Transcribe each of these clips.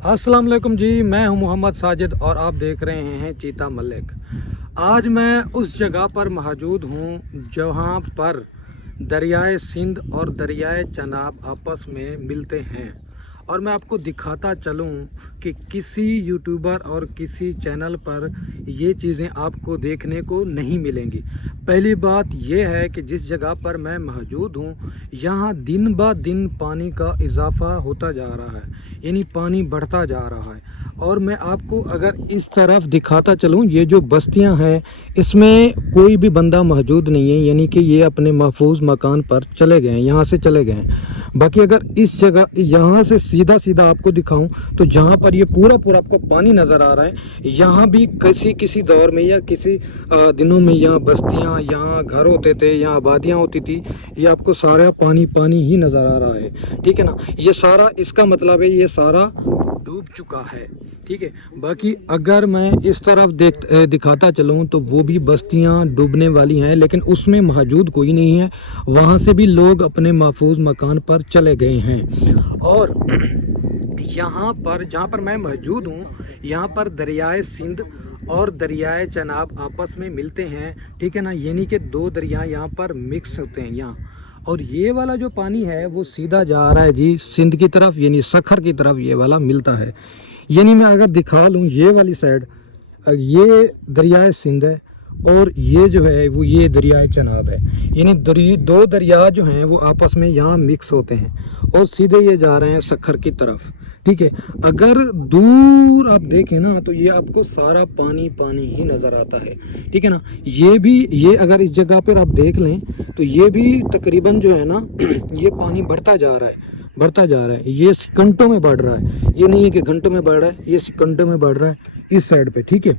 अस्सलाम वालेकुम जी, मैं हूं मोहम्मद साजिद और आप देख रहे हैं चीता मलिक। आज मैं उस जगह पर मौजूद हूं जहां पर दरियाए सिंध और दरियाए चनाब आपस में मिलते हैं और मैं आपको दिखाता चलूं कि किसी यूट्यूबर और किसी चैनल पर ये चीज़ें आपको देखने को नहीं मिलेंगी। पहली बात यह है कि जिस जगह पर मैं मौजूद हूँ यहाँ दिन ब दिन पानी का इजाफा होता जा रहा है, यानी पानी बढ़ता जा रहा है। और मैं आपको अगर इस तरफ दिखाता चलूँ, ये जो बस्तियाँ हैं इसमें कोई भी बंदा मौजूद नहीं है, यानी कि ये अपने महफूज मकान पर चले गए हैं, यहाँ से चले गए हैं। बाकी अगर इस जगह यहाँ से सीधा सीधा आपको दिखाऊं तो जहाँ पर ये पूरा आपको पानी नज़र आ रहा है, यहाँ भी किसी दौर में या किसी दिनों में यहाँ बस्तियाँ, यहाँ घर होते थे, यहाँ आबादियाँ होती थी। ये आपको सारा पानी ही नज़र आ रहा है, ठीक है ना। ये सारा, इसका मतलब है ये सारा डूब चुका है, ठीक है। बाकी अगर मैं इस तरफ दिखाता चलूँ तो वो भी बस्तियाँ डूबने वाली हैं, लेकिन उसमें मौजूद कोई नहीं है। वहाँ से भी लोग अपने महफूज मकान पर चले गए हैं। और यहाँ पर जहाँ पर मैं मौजूद हूँ, यहाँ पर दरियाए सिंध और दरियाए चनाब आपस में मिलते हैं, ठीक है ना। यानी कि दो दरिया यहाँ पर मिक्स होते हैं यहाँ। और ये वाला जो पानी है वो सीधा जा रहा है जी सिंध की तरफ, यानी सखर की तरफ ये वाला मिलता है। यानी मैं अगर दिखा लूँ, ये वाली साइड ये दरियाए सिंध है और ये जो है वो ये दरियाए चनाब है। यानी दो दरिया जो हैं वो आपस में यहाँ मिक्स होते हैं और सीधे ये जा रहे हैं सखर की तरफ, ठीक है। अगर दूर आप देखें ना तो ये आपको सारा पानी ही नज़र आता है, ठीक है ना। ये अगर इस जगह पर आप देख लें तो ये भी तकरीबन जो है ना ये पानी बढ़ता जा रहा है। ये घंटों में बढ़ रहा है, ये नहीं है कि घंटों में बढ़ रहा है, ये घंटों में बढ़ रहा है इस साइड पे, ठीक है।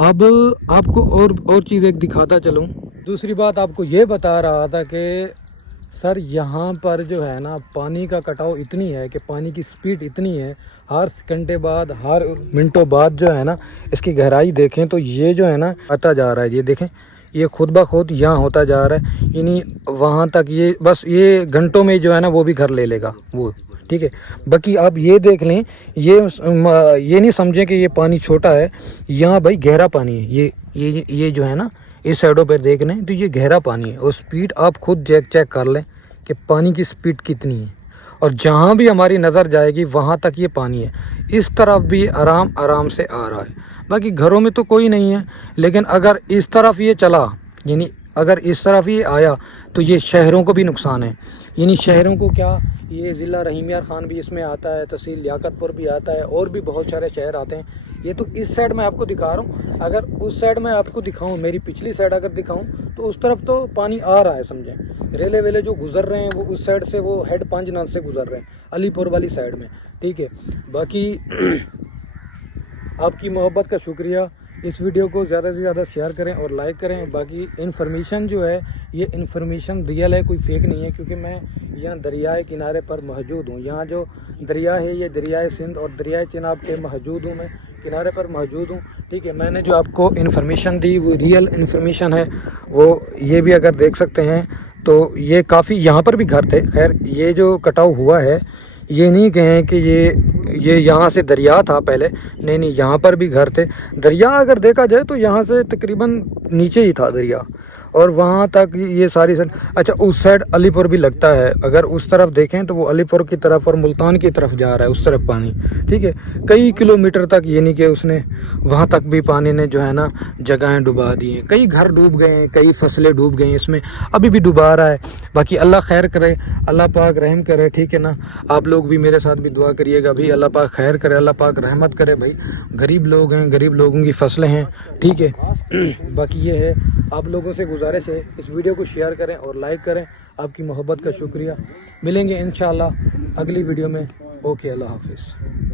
अब आपको और चीज़ एक दिखाता चलूँ। दूसरी बात आपको ये बता रहा था कि सर यहाँ पर जो है ना पानी का कटाव इतनी है कि पानी की स्पीड इतनी है, हर घंटे बाद, हर मिनटों बाद जो है ना इसकी गहराई देखें तो ये जो है ना आता जा रहा है। ये देखें, ये खुद ब खुद यहाँ होता जा रहा है, यानी वहाँ तक ये बस ये घंटों में जो है ना वो भी घर ले लेगा वो, ठीक है। बाकी आप ये देख लें, ये नहीं समझें कि ये पानी छोटा है, यहाँ भाई गहरा पानी है। ये जो है ना इस साइडों पर देख लें तो ये गहरा पानी है और स्पीड आप खुद चेक कर लें कि पानी की स्पीड कितनी है। और जहाँ भी हमारी नज़र जाएगी वहाँ तक ये पानी है। इस तरफ भी आराम से आ रहा है। बाकी घरों में तो कोई नहीं है, लेकिन अगर इस तरफ ये चला, यानी अगर इस तरफ ये आया तो ये शहरों को भी नुकसान है। यानी शहरों को क्या, ये ज़िला रहीम यार खान भी इसमें आता है, तहसील लियाकतपुर भी आता है और भी बहुत सारे शहर आते हैं। ये तो इस साइड मैं आपको दिखा रहा हूँ। अगर उस साइड मैं आपको दिखाऊँ, मेरी पिछली साइड अगर दिखाऊँ तो उस तरफ तो पानी आ रहा है, समझें। रेले वेले जो गुजर रहे हैं वो उस साइड से, वो हेड पांचनाथ से गुजर रहे हैं, अलीपुर वाली साइड में, ठीक है। बाकी आपकी मोहब्बत का शुक्रिया। इस वीडियो को ज़्यादा से ज़्यादा शेयर करें और लाइक करें। बाकी इन्फॉर्मेशन जो है ये इन्फॉर्मेशन रियल है, कोई फेक नहीं है, क्योंकि मैं यहाँ दरियाए किनारे पर मौजूद हूँ। यहाँ जो दरिया है ये दरियाए सिंध और दरियाए चनाब के मौजूद हूँ, मैं किनारे पर मौजूद हूँ, ठीक है। मैंने जो आपको इन्फॉर्मेशन दी वो रियल इन्फॉर्मेशन है। वो ये भी अगर देख सकते हैं तो ये काफ़ी, यहाँ पर भी घर थे। खैर ये जो कटाव हुआ है ये नहीं कहें कि ये यहाँ से दरिया था पहले, नहीं, यहाँ पर भी घर थे। दरिया अगर देखा जाए तो यहाँ से तकरीबन नीचे ही था दरिया और वहाँ तक ये सारी अच्छा उस साइड अलीपुर भी लगता है। अगर उस तरफ देखें तो वो अलीपुर की तरफ और मुल्तान की तरफ जा रहा है उस तरफ पानी, ठीक है, कई किलोमीटर तक। यानी कि उसने वहाँ तक भी पानी ने जो है ना जगहें डुबा दी हैं, कई घर डूब गए हैं, कई फसलें डूब गई हैं, इसमें अभी भी डुबा रहा है। बाकी अल्लाह खैर करे, अल्लाह पाक रहम करे, ठीक है ना। आप लोग भी मेरे साथ भी दुआ करिएगा भाई, अल्लाह पाक खैर करे, अल्लाह पाक रहमत करे। भाई गरीब लोग हैं, गरीब लोगों की फसलें हैं, ठीक है। बाकी ये है, आप लोगों से गुजारिश है इस वीडियो को शेयर करें और लाइक करें। आपकी मोहब्बत का शुक्रिया। मिलेंगे इंशाअल्लाह अगली वीडियो में। ओके, अल्लाह हाफिज़।